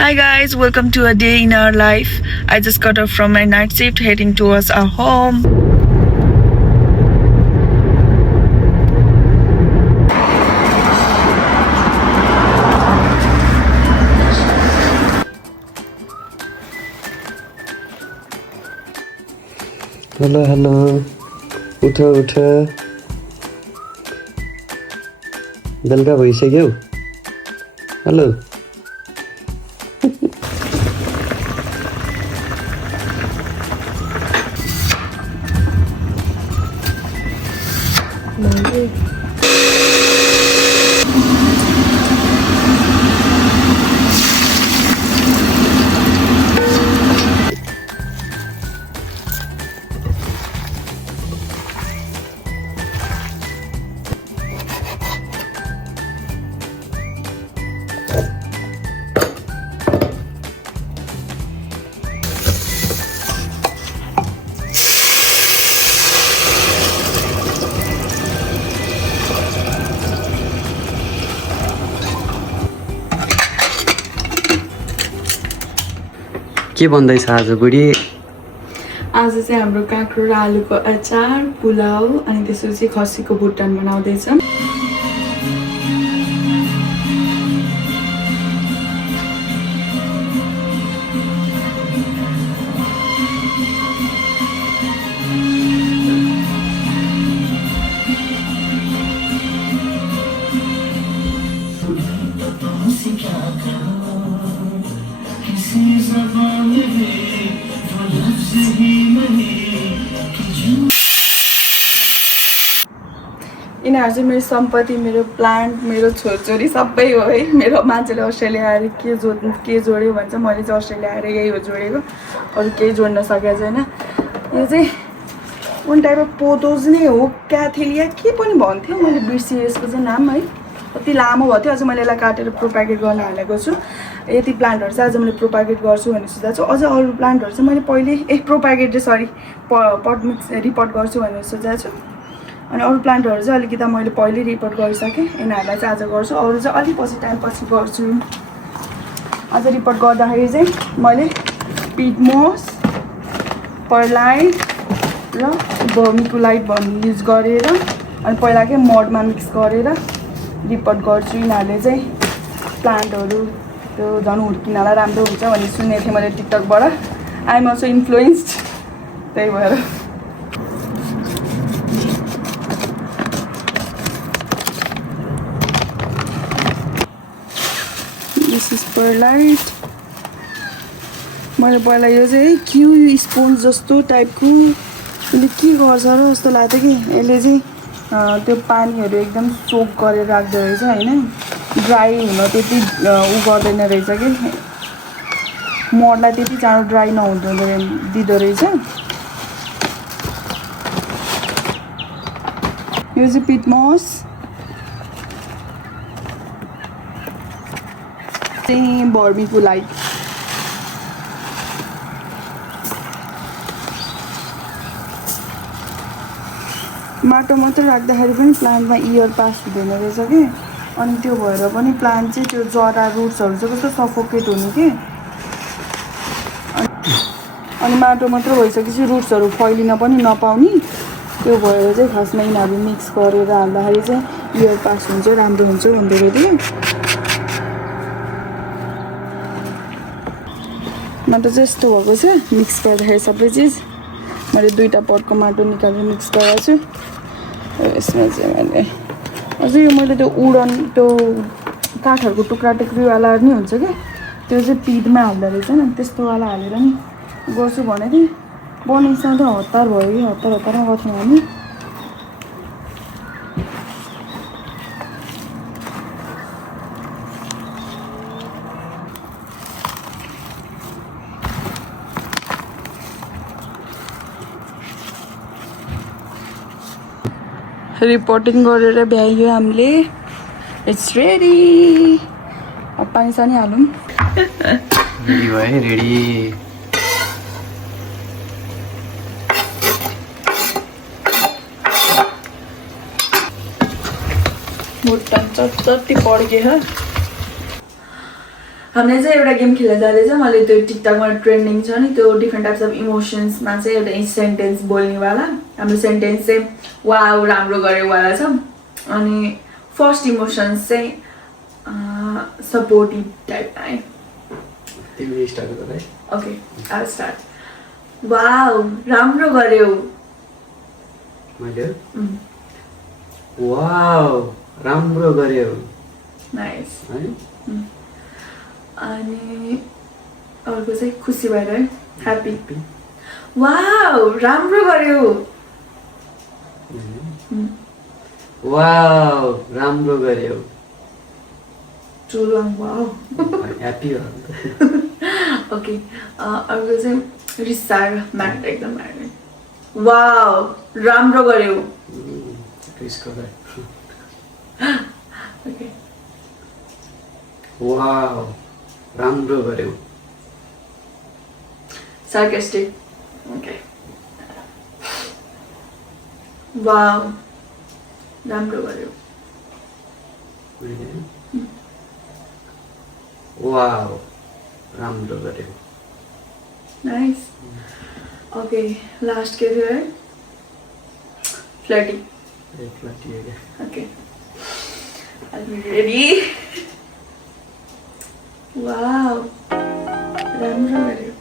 Hi guys, welcome to a day in our life. I just got off from my night shift heading towards our home. Hello. उठ बेलुका भइसक्यो hello के भन्दैछ आज बुढी आज चाहिँ हाम्रो काँक्रो र आलुको अचार पुलाउ अनि त्यसपछि खसीको भुटान बनाउँदैछ यिनीहरू चाहिँ मेरो सम्पत्ति मेरो प्लान्ट मेरो छोरछोरी सबै हो है मेरो मान्छेले अस्ट्रेलिया आएर के जोड्यो भन्छ मैले चाहिँ अस्ट्रेलिया आएर यही हो जोडेको अरू केही जोड्न सकेको छैन यो चाहिँ कुन टाइप अफ पोटोज नै हो क्याथेलिया के पनि भन्थ्यो मैले बिर्सेँ यसको चाहिँ नाम है कति लामो भएको थियो अझ मैले यसलाई काटेर प्रोपागेट गर्न हालेको छु यति प्लान्टहरू चाहिँ आज मैले प्रोपागेट गर्छु भन्ने सोचेको छु अझ अरू प्लान्टहरू चाहिँ मैले पहिले प्रोपागेट सरी पट मिक्स रिपोर्ट गर्छु भनेर सोचेको छु अनि अरू प्लान्टहरू चाहिँ अलिकति मैले पहिले रिपोर्ट गरिसकेँ यिनीहरूलाई चाहिँ आज गर्छु अरू चाहिँ अलिक पछि टाइम पछि गर्छु आज रिपोर्ट गर्दाखेरि चाहिँ मैले पिटमोस पर्लाइट र भर्मिकुलाइट भन्ने युज गरेर अनि पहिलाकै मडमा मिक्स गरेर रिपोर्ट गर्छु यिनीहरूले चाहिँ प्लान्टहरू त्यो झन् हुर्किनलाई राम्रो हुन्छ भन्ने सुनेको थिएँ मैले टिकटकबाट आई एम अल्सो इन्फ्लुएन्स्ड त्यही भएर दिस इज पर्लाइट मैले पहिला यो चाहिँ क्यु स्पोन्ज जस्तो टाइपको यसले के गर्छ र जस्तो लाग्थ्यो कि यसले चाहिँ त्यो पानीहरू एकदम सोक गरेर राख्दो रहेछ होइन ड्राई हुन त्यति उ गर्दैन रहेछ कि मडलाई त्यति चाँडो ड्राई नहुँदो दिँदो रहेछ यो चाहिँ पिटमस चाहिँ भर्मिकुलाइट माटो मात्र राख्दाखेरि पनि प्लान्टमा इयर पास हुँदैन रहेछ कि अनि त्यो भएर पनि प्लान्ट चाहिँ त्यो जरा रुट्सहरू चाहिँ कस्तो सफोकेट हुने कि अनि माटो मात्र भइसकेपछि रुट्सहरू फैलिन पनि नपाउने त्यो भएर चाहिँ खासमा यिनीहरू मिक्स गरेर हाल्दाखेरि चाहिँ इयर पास हुन्छ राम्रो हुन्छ भन्दै थियो माटो चाहिँ यस्तो भएको छ मिक्स गर्दाखेरि सबै चिज मैले दुईवटा पटको माटो निकालेर मिक्स गरेको छु यसमा चाहिँ मैले अझै यो मैले त्यो उडन त्यो काठहरूको टुक्रा टुक्रीवाला नि हुन्छ क्या त्यो चाहिँ पिडमा हाल्दो रहेछ नि त्यस्तोवाला हालेर नि गर्छु भनेको थिएँ बनाइसक्दा हतार भयो कि हतारमा गर्थ्यौँ हामी रिपोर्टिङ गरेर भ्याइयो हामीले इट्स रेडी अब पानी सानी हालौँ रेडी भयो रेडी भुट्टान चट्चट्टी पड्के हामीले चाहिँ एउटा गेम खेल्न जाँदैछ मैले त्यो टिकटकमा ट्रेन्डिङ छ नि त्यो डिफ्रेन्ट टाइप्स अफ इमोसन्समा चाहिँ एउटा सेन्टेन्स बोल्नेवाला हाम्रो सेन्टेन्स चाहिँ वाउ राम्रो गर्योवाला छ अनि फर्स्ट इमोसन्स चाहिँ सपोर्टिभ टाइप आयो तिमीले स्टार्ट गर है ओके आई स्टार्ट वाउ राम्रो गर्यौ मैले वाउ राम्रो गर्यौ नाइस है अनि अर्को चाहिँ खुसी भएर है ह्याप्पी वाउ राम्रो गर्यौ वाउ राम्रो गर्यौ too long wow happy okay अर्को चाहिँ रिसाएर म्याट एकदम म्याट वाउ राम्रो गर्यौ ओके वाउ राम्रो गर्यौ sarcastic okay wow राम्रो गर्यौ वाउ राम्रो गर्यौ नाइस ओके लास्ट के थियो है flirty okay I'll be ready wow राम्रो गर्यौ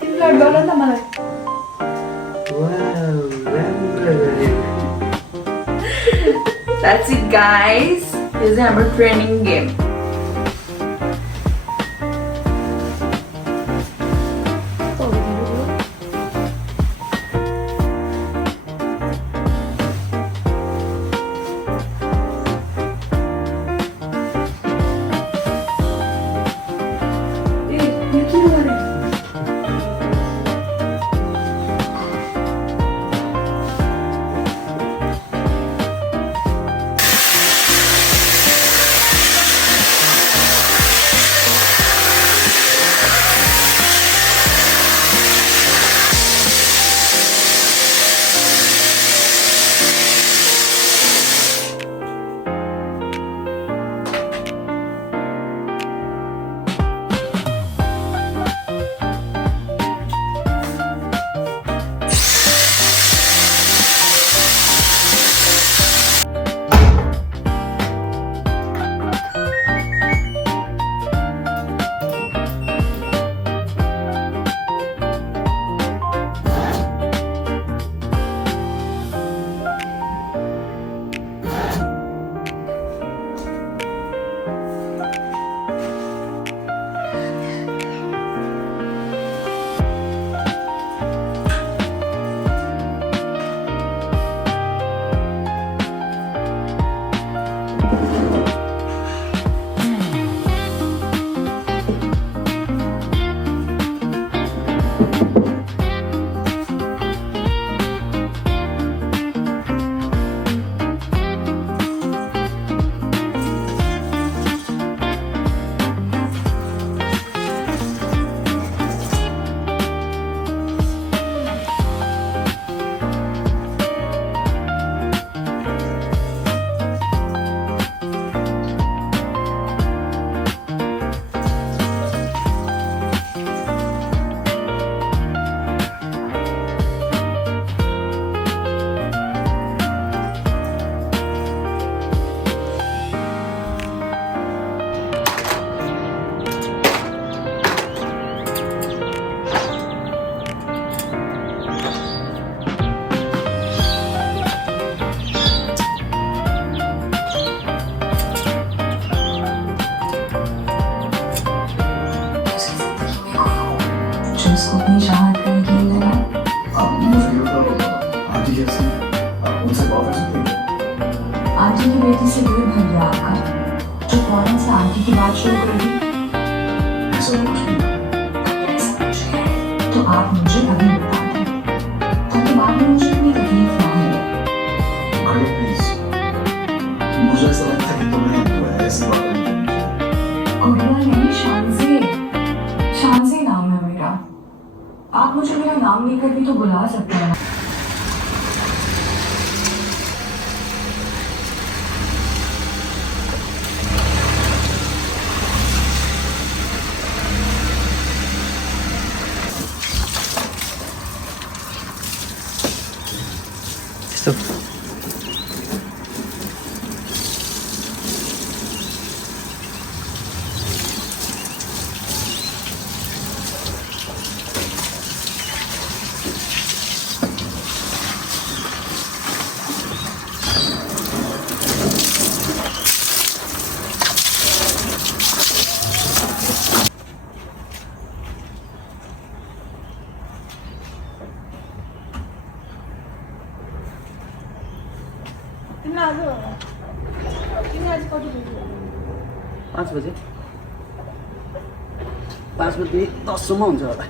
तिमी फ्लर्ट गर न मलाई वाउ राम्रो गर्यौ That's it guys this is our training game उसको अपनी चाहत करेगी लेना आंटी की बेटी से दूर भर गया आपका जो फौरन से आंटी की बात शुरू कर दी तो आप मुझे अभी बता दें ताकि बाद में मुझे कोई तकलीफ ना हो मुझे ऐसा लगता है कि तुम्हें ऐसी बात कोरिया नहीं शांसी नाम है मेरा आप मुझे मेरा नाम लेकर भी तो बुला सकते हैं 5 बजे 5 बजे 10 सम्म हुन्छ होला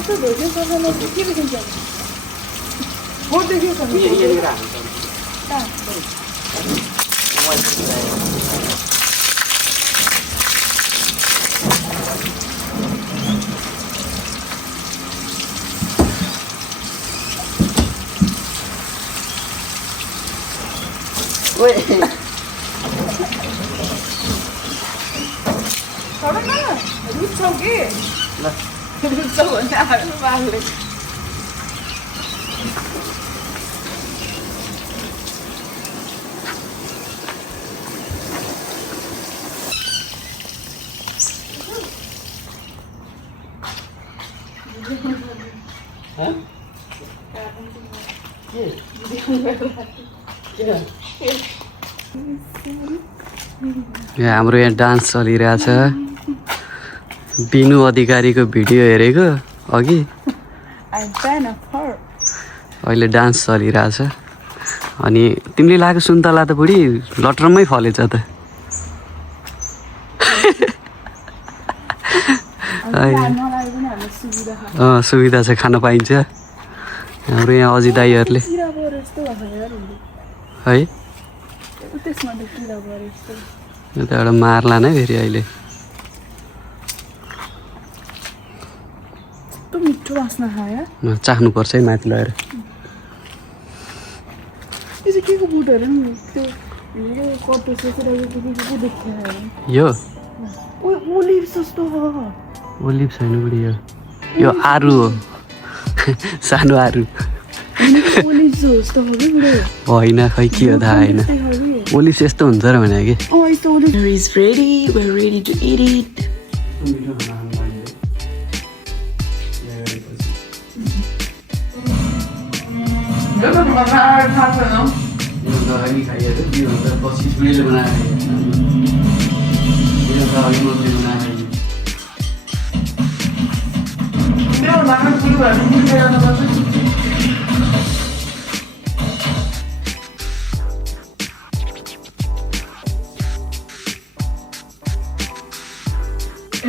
यसो धोइदियो सफामा के देखिन्छ बोर्ड देखियो छ रुच्छौ कि रुच्छौ भने आफ्नो बालले यहाँ हाम्रो यहाँ डान्स चलिरहेछ बिनु अधिकारीको भिडियो हेरेको अघि अहिले डान्स चलिरहेछ अनि तिमीले लगाएको सुन्तला त बुढी लटरमै फलेछ त सुविधा छ खान पाइन्छ हाम्रो यहाँ अझै दाइहरूले है यो त एउटा मार्ला नै फेरि अहिले मिठो बास्ना खायो चाख्नुपर्छ है माथि लगेर यो चाहिँ के को बुटहरू नि त्यो कपडा सोचेर के देखियो यो ओलिभ जस्तो हो ओलिभ छैन बुढी यो आरु हो सानो आरु ओलिभ जस्तो हो कि होइन खै के हो थाहा होइन ओलिभ यस्तो हुन्छ र भने कि is ready. We're ready to eat it.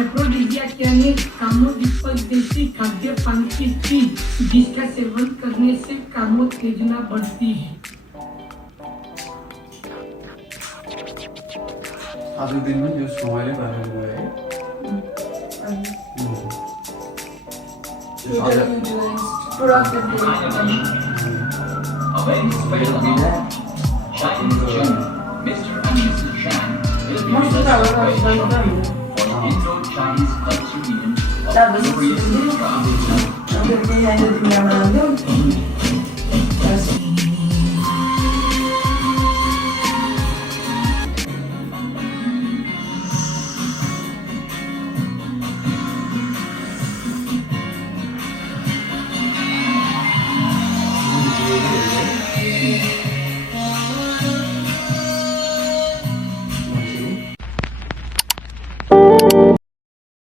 एफ्रोडिजियाक यानी कामोद्दीपक जैसी खाद्य पान की चीज जिसका सेवन करने से कामोत्तेजना बढ़ती है। आज दिन में जो समय ले That was